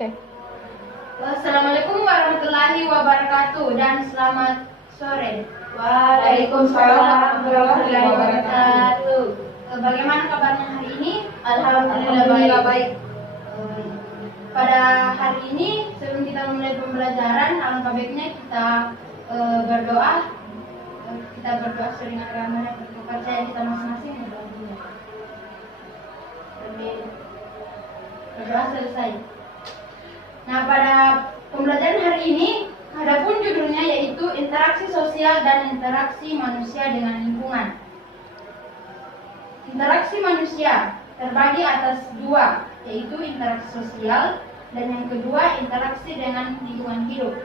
Oke. Assalamualaikum warahmatullahi wabarakatuh dan selamat sore. Waalaikumsalam warahmatullahi wabarakatuh. Bagaimana kabarnya hari ini? Alhamdulillah baik. Pada hari ini sebelum kita mulai pembelajaran, alangkah baiknya kita berdoa. Kita berdoa sering agamanya kepercayaan kita masing-masing. Berdoa selesai. Nah, pada pembelajaran hari ini, adapun judulnya yaitu interaksi sosial dan interaksi manusia dengan lingkungan. Interaksi manusia terbagi atas dua, yaitu interaksi sosial dan yang kedua interaksi dengan lingkungan hidup.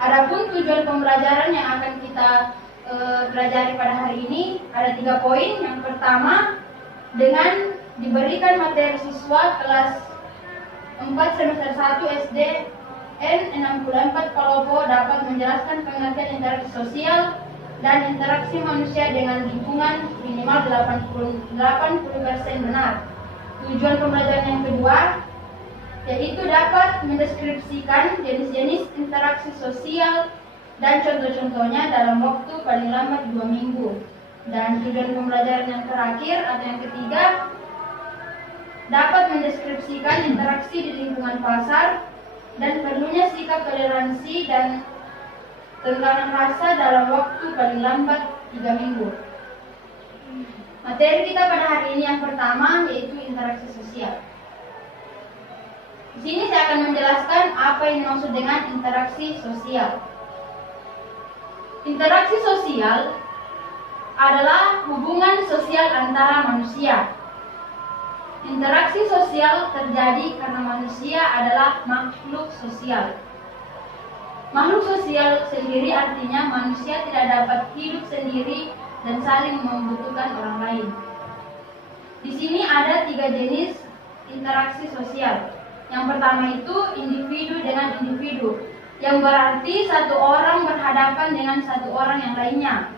Adapun tujuan pembelajaran yang akan kita pelajari pada hari ini ada 3 poin. Yang pertama, dengan diberikan materi siswa kelas 4 semester 1 SD N64 Palopo dapat menjelaskan pengertian interaksi sosial dan interaksi manusia dengan lingkungan minimal 80% benar. Tujuan pembelajaran yang kedua yaitu dapat mendeskripsikan jenis-jenis interaksi sosial dan contoh-contohnya dalam waktu paling lambat 2 minggu. Dan tujuan pembelajaran yang terakhir atau yang ketiga dapat mendeskripsikan interaksi di lingkungan pasar dan perlunya sikap toleransi dan tenggangan rasa dalam waktu paling lambat 3 minggu. Materi kita pada hari ini yang pertama yaitu interaksi sosial. Di sini saya akan menjelaskan apa yang dimaksud dengan interaksi sosial. Interaksi sosial adalah hubungan sosial antara manusia. Interaksi sosial terjadi karena manusia adalah makhluk sosial. Makhluk sosial sendiri artinya manusia tidak dapat hidup sendiri dan saling membutuhkan orang lain. Di sini ada 3 jenis interaksi sosial. Yang pertama itu individu dengan individu, yang berarti satu orang berhadapan dengan satu orang yang lainnya.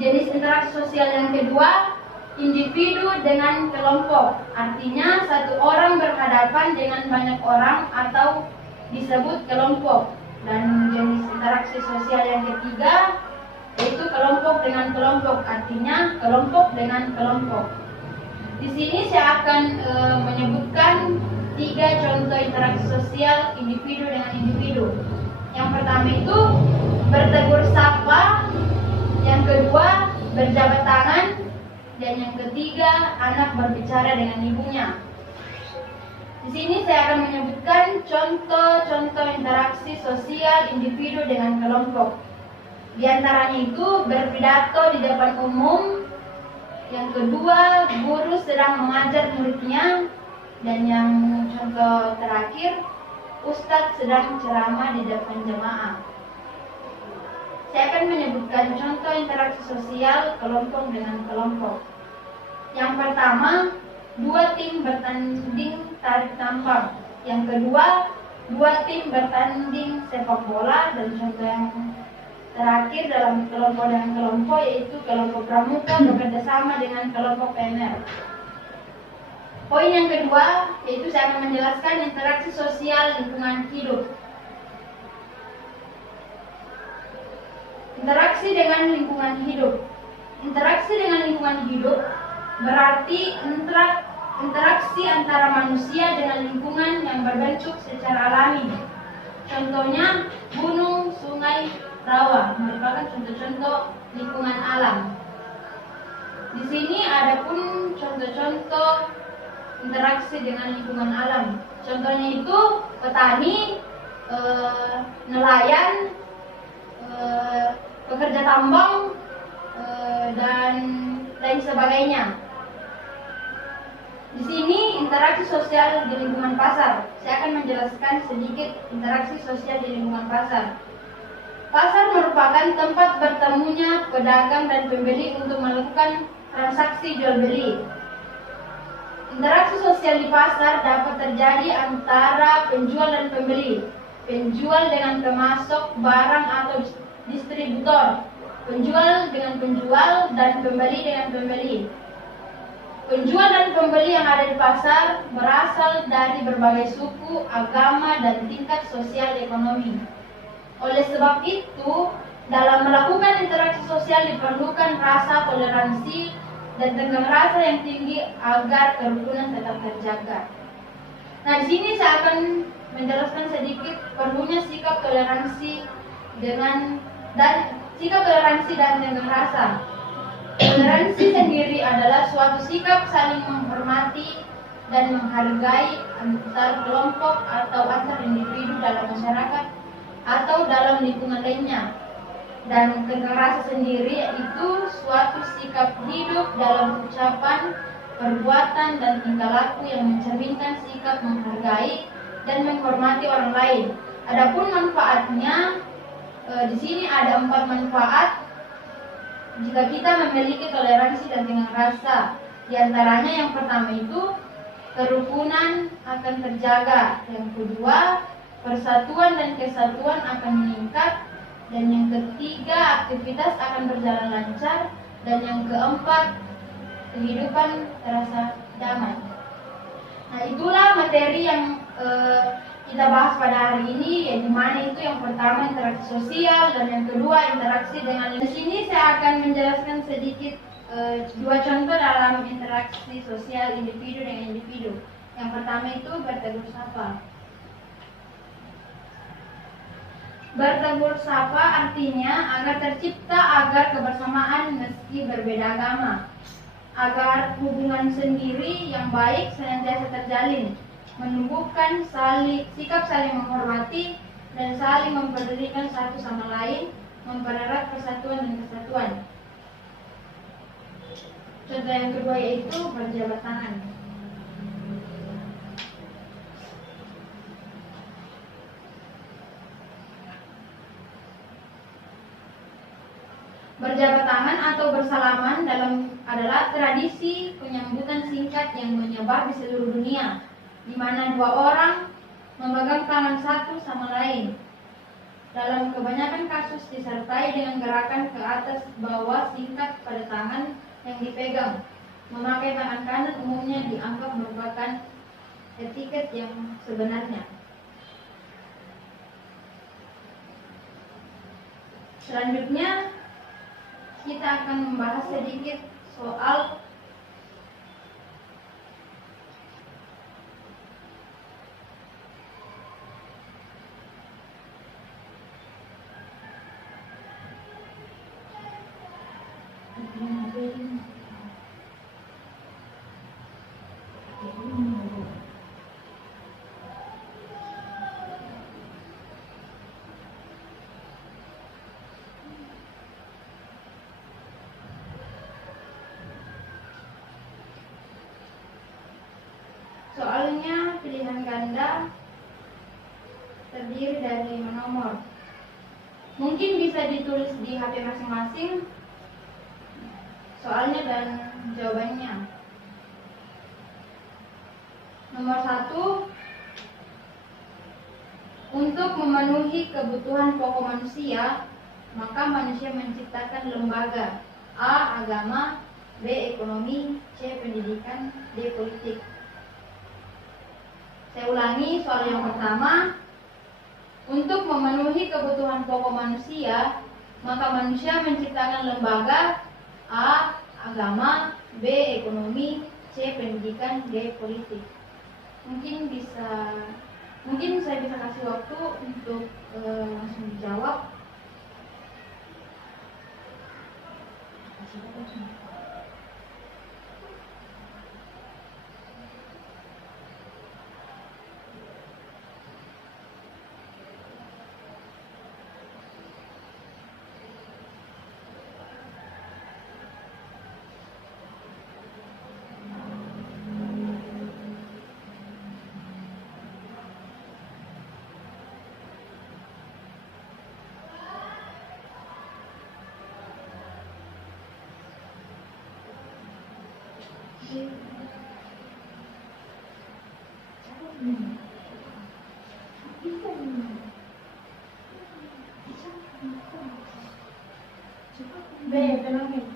Jenis interaksi sosial yang kedua, individu dengan kelompok, artinya satu orang berhadapan dengan banyak orang atau disebut kelompok. Dan jenis interaksi sosial yang ketiga yaitu kelompok dengan kelompok, artinya kelompok dengan kelompok. Di sini saya akan menyebutkan 3 contoh interaksi sosial individu dengan individu. Yang pertama itu bertegur sapa, yang kedua berjabat tangan, dan yang ketiga anak berbicara dengan ibunya. Di sini saya akan menyebutkan contoh-contoh interaksi sosial individu dengan kelompok. Di antaranya itu berpidato di depan umum, yang kedua guru sedang mengajar muridnya, dan yang contoh terakhir ustadz sedang ceramah di depan jemaah. Saya akan menyebutkan contoh interaksi sosial kelompok dengan kelompok. Yang pertama, 2 tim bertanding tarik tambang. Yang kedua, 2 tim bertanding sepak bola. Dan contoh yang terakhir dalam kelompok dengan kelompok yaitu kelompok pramuka bekerjasama dengan kelompok PNR. Poin yang kedua yaitu saya akan menjelaskan interaksi sosial lingkungan hidup. Interaksi dengan lingkungan hidup. Interaksi dengan lingkungan hidup berarti interaksi antara manusia dengan lingkungan yang berbentuk secara alami. Contohnya gunung, sungai, rawa merupakan contoh-contoh lingkungan alam. Di sini ada pun contoh-contoh interaksi dengan lingkungan alam. Contohnya itu petani, nelayan, pekerja tambang, dan lain sebagainya. Di sini interaksi sosial di lingkungan pasar. Saya akan menjelaskan sedikit interaksi sosial di lingkungan pasar. Pasar merupakan tempat bertemunya pedagang dan pembeli untuk melakukan transaksi jual beli. Interaksi sosial di pasar dapat terjadi antara penjual dan pembeli, penjual dengan pemasok barang atau distributor, penjual dengan penjual, dan pembeli dengan pembeli. Penjual dan pembeli yang ada di pasar berasal dari berbagai suku, agama, dan tingkat sosial ekonomi. Oleh sebab itu, dalam melakukan interaksi sosial diperlukan rasa toleransi dan tenggang rasa yang tinggi agar kerukunan tetap terjaga. Nah, di sini saya akan menjelaskan sedikit perlunya sikap toleransi dan tenggang rasa. Toleransi sendiri adalah suatu sikap saling menghormati dan menghargai antar kelompok atau antar individu dalam masyarakat atau dalam lingkungan lainnya. Dan tenggang rasa sendiri itu suatu sikap hidup dalam ucapan, perbuatan, dan tingkah laku yang mencerminkan sikap menghargai dan menghormati orang lain. Adapun manfaatnya, di sini ada 4 manfaat jika kita memiliki toleransi dan tenggang rasa. Di antaranya yang pertama itu kerukunan akan terjaga, yang kedua persatuan dan kesatuan akan meningkat, dan yang ketiga aktivitas akan berjalan lancar, dan yang keempat kehidupan terasa damai. Nah, itulah materi yang kita bahas pada hari ini, yang dimana itu yang pertama interaksi sosial dan yang kedua interaksi dengan. Di sini saya akan menjelaskan sedikit 2 contoh dalam interaksi sosial individu dengan individu. Yang pertama itu bertegur sapa. Bertegur sapa artinya agar tercipta kebersamaan meski berbeda agama, agar hubungan sendiri yang baik senantiasa terjalin, menumbuhkan sikap saling menghormati dan saling mempedulikan satu sama lain, mempererat persatuan dan kesatuan. Contoh yang kedua yaitu berjabat tangan. Berjabat tangan atau bersalaman adalah tradisi penyambutan singkat yang menyebar di seluruh dunia, di mana 2 orang memegang tangan satu sama lain. Dalam kebanyakan kasus disertai dengan gerakan ke atas bawah singkat pada tangan yang dipegang. Memakai tangan kanan umumnya dianggap merupakan etiket yang sebenarnya. Selanjutnya kita akan membahas sedikit soal soalnya pilihan ganda terdiri dari 5 nomor. Mungkin bisa ditulis di HP masing-masing soalnya dan jawabannya. Nomor 1, untuk memenuhi kebutuhan pokok manusia, maka manusia menciptakan lembaga. A. Agama, B. Ekonomi, C. Pendidikan, D. Politik. Saya ulangi soal yang pertama. Untuk memenuhi kebutuhan pokok manusia, maka manusia menciptakan lembaga. A. Agama, B. Ekonomi, C. Pendidikan, D. Politik. Mungkin saya bisa kasih waktu untuk langsung dijawab. B. Ekonomi.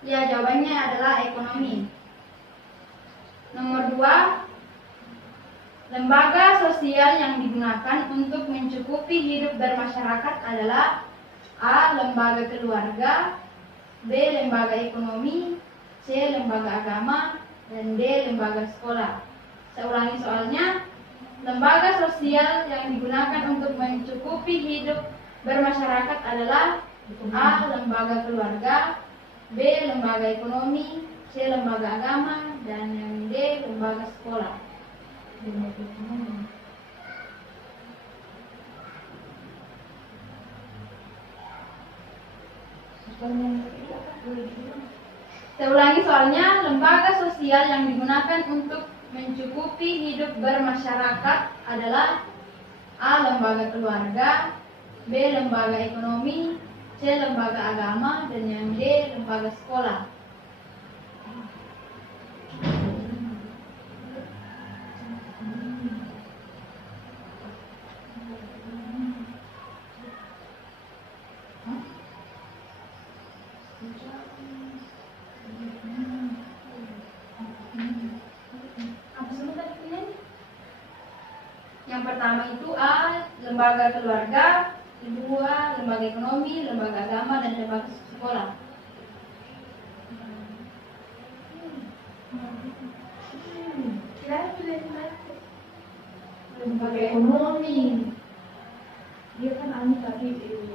Ya, jawabannya adalah ekonomi. Nomor 2, lembaga sosial yang digunakan untuk mencukupi hidup bermasyarakat adalah A. Lembaga keluarga, B. Lembaga ekonomi, C. Lembaga agama, dan D. Lembaga sekolah. Saya ulangi soalnya. Lembaga sosial yang digunakan untuk mencukupi hidup bermasyarakat adalah A. Lembaga keluarga, B. Lembaga ekonomi, C. Lembaga agama, dan yang D. Lembaga sekolah. Saya ulangi soalnya. Lembaga sosial yang digunakan untuk mencukupi hidup bermasyarakat adalah A. Lembaga keluarga, B. Lembaga ekonomi, C. Lembaga agama, dan yang D. Lembaga sekolah. Yang pertama itu A. Lembaga keluarga, kedua lembaga ekonomi, lembaga agama, dan lembaga sekolah. Lembaga ekonomi. Dia kan tadi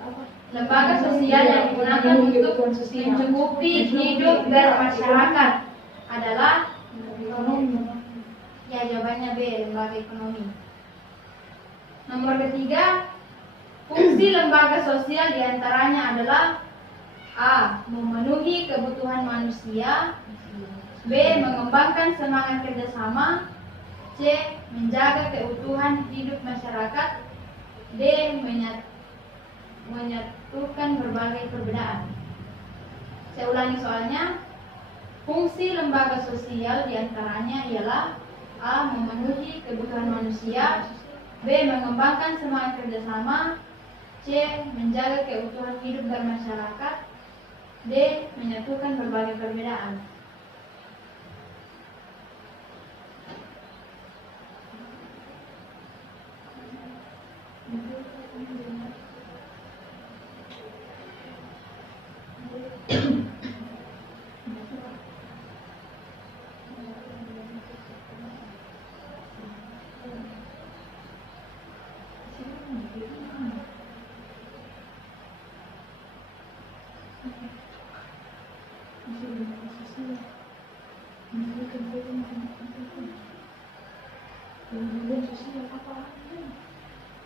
apa? Lembaga sosial yang digunakan untuk mencukupi hidup bermasyarakat adalah Ekonomi. ya, jawabannya B. Lembaga ekonomi. Nomor ketiga, fungsi lembaga sosial diantaranya adalah A. Memenuhi kebutuhan manusia, B. Mengembangkan semangat kerjasama, C. Menjaga keutuhan hidup masyarakat, D. Menyatukan berbagai perbedaan. Saya ulangi soalnya. Fungsi lembaga sosial diantaranya ialah A. Memenuhi kebutuhan manusia, B. Mengembangkan semangat kerjasama, C. Menjaga keutuhan hidup bermasyarakat, D. Menyatukan berbagai perbedaan.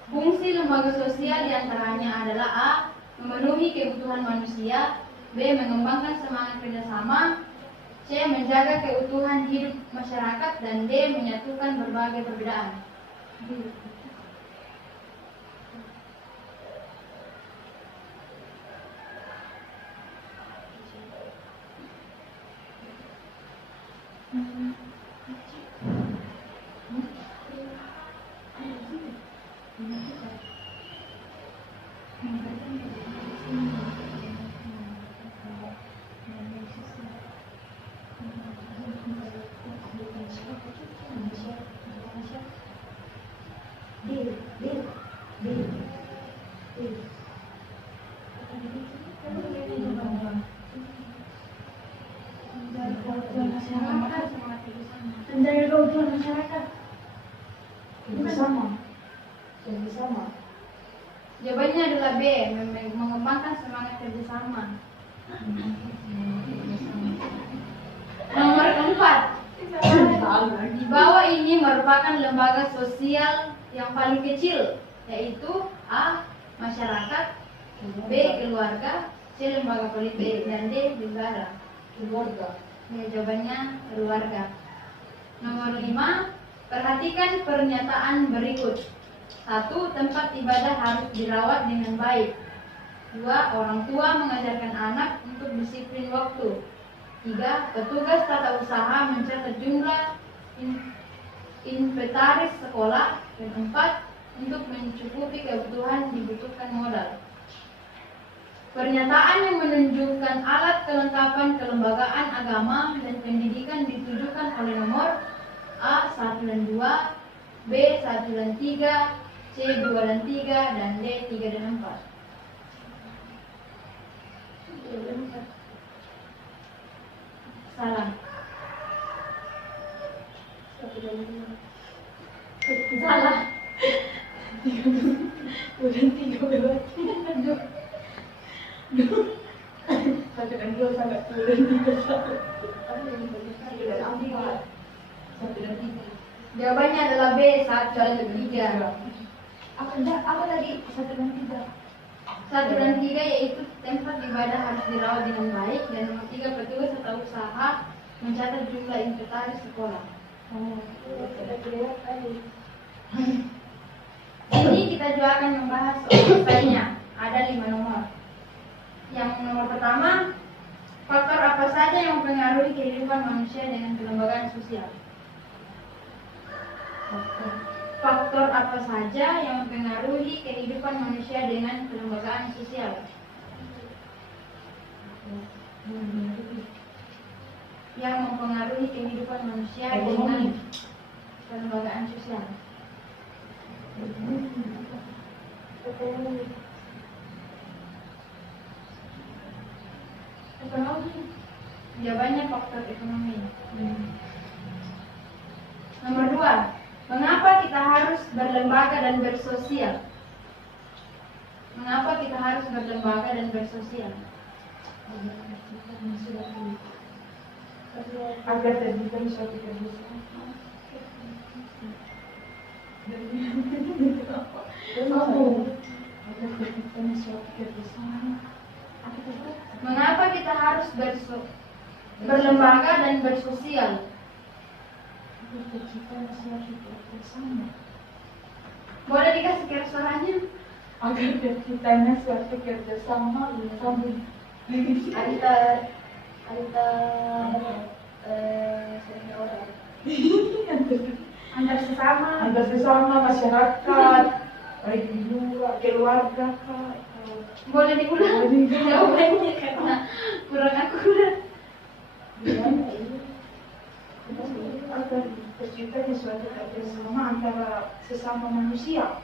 Fungsi lembaga sosial diantaranya adalah A. Memenuhi kebutuhan manusia, B. Mengembangkan semangat kerjasama, C. Menjaga keutuhan hidup masyarakat, dan D. Menyatukan berbagai perbedaan. Menjaga keutuhan masyarakat. Bersama. Jawabannya adalah B. Mengembangkan semangat kerjasama. Nomor 4. Di bawah ini merupakan lembaga sosial yang paling kecil, yaitu A. Masyarakat, B. Keluarga, C. Lembaga politik, dan D. negara. Keluarga. Ya, jawabannya keluarga. Nomor 5. Perhatikan pernyataan berikut. 1. Tempat ibadah harus dirawat dengan baik. 2. Orang tua mengajarkan anak untuk disiplin waktu. 3. Petugas tata usaha mencatat jumlah inventaris sekolah. Dan 4. Untuk mencukupi kebutuhan dibutuhkan modal. Pernyataan yang menunjukkan alat kelengkapan penetapan kelembagaan agama dan pendidikan ditujukan oleh nomor A 1 dan 2, B 1 dan 3, C 2 dan 3, dan D 3 dan 4. Salah. Salah. 2 dan 3 berarti. 1 dan 2 sangat 2 dan 3 satu. 1 dan 3. Jawabannya adalah B 1 dan 3. Apa tadi? 1 dan 3. 1 dan 3 yaitu tempat ibadah harus dirawat dengan baik, dan nomor 3 petugas atau usaha mencatat jumlah inventaris sekolah. Ini kita juga akan membahas soal lainnya. Ada 5 nomor. Yang nomor pertama, faktor apa saja yang mempengaruhi kehidupan manusia dengan kelembagaan sosial? Faktor apa saja yang mempengaruhi kehidupan manusia dengan kelembagaan sosial? Yang mempengaruhi kehidupan manusia dengan kelembagaan sosial. Ekonomi. Jawabannya faktor ekonomi. Nomor 2, mengapa kita harus berlembaga dan bersosial? Mengapa kita harus berlembaga dan bersosial? Agar terjadi suatu kerjasama. Mengapa kita harus berlembaga dan bersosial? Boleh dikasih kersorannya? Agar terciptanya suatu kerjasama bersama. Antar sesama masyarakat, baik di luar, keluarga kah? Boleh diulang jawabannya karena kurang akurat. Agar terciptanya suatu kerjasama antara sesama manusia.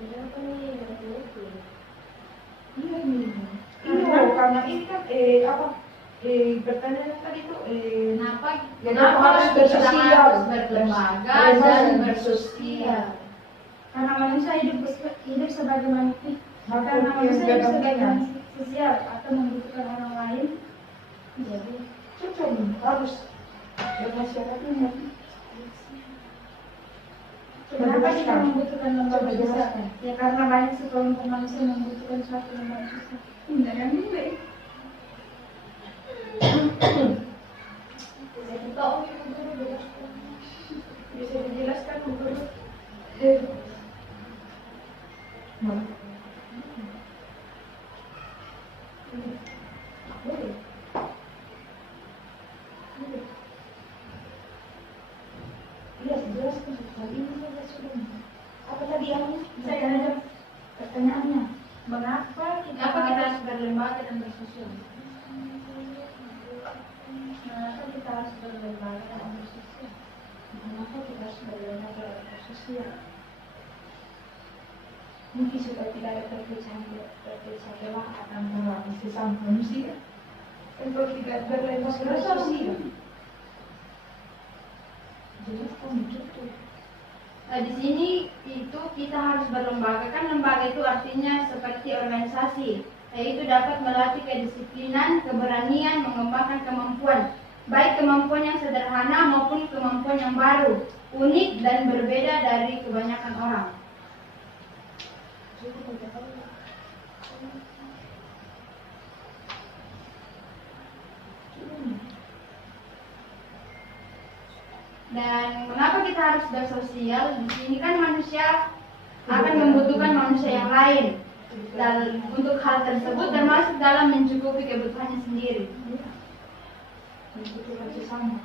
Iya, karena ini kan pertanyaan tadi itu Kenapa harus kita bersosial, harus berlembaga dan bersosial? Karena manusia hidup sebagai manusia, karena Makhluk manusia yang hidup sebagai berdampingan. manusia sosial atau membutuhkan orang lain. Jadi cocok harus bermasyarakatnya. Kenapa kita membutuhkan lembaga sosial? Ya karena banyak sekelompok manusia membutuhkan suatu lembaga sosial. Tidak yang baik. Bisa dijelaskan guru. Iya, jelaskan soal ini saja sudah. Apa tadi yang saya ada pertanyaannya? Mengapa Kenapa kita harus berlembaga dan bersosial? Kenapa kita harus berlembaga dan bersosial? Kenapa kita harus berlembaga dan bersosial? Mungkin supaya tidak ada terpecah belah antara sesama manusia. Untuk tidak berlembaga dan sosial. Jelaskan begitu. Nah, di sini itu kita harus berlembaga. Kan lembaga itu artinya seperti organisasi, yaitu dapat melatih kedisiplinan, keberanian, mengembangkan kemampuan, baik kemampuan yang sederhana maupun kemampuan yang baru, unik dan berbeda dari kebanyakan orang. Dan mengapa kita harus bersosial? Di sini kan manusia akan membutuhkan manusia yang lain. Dan untuk hal tersebut termasuk dalam mencukupi kebutuhannya sendiri. Membutuhkan sesama.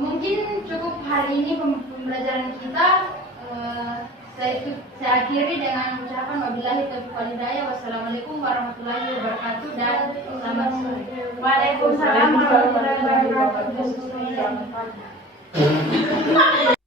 Mungkin cukup hari ini pembelajaran kita. Saya akhiri dengan ucapan wabillahi taufiq wal hidayah. Wassalamualaikum warahmatullahi wabarakatuh dan selamat sore. Waalaikumsalam warahmatullahi wabarakatuh.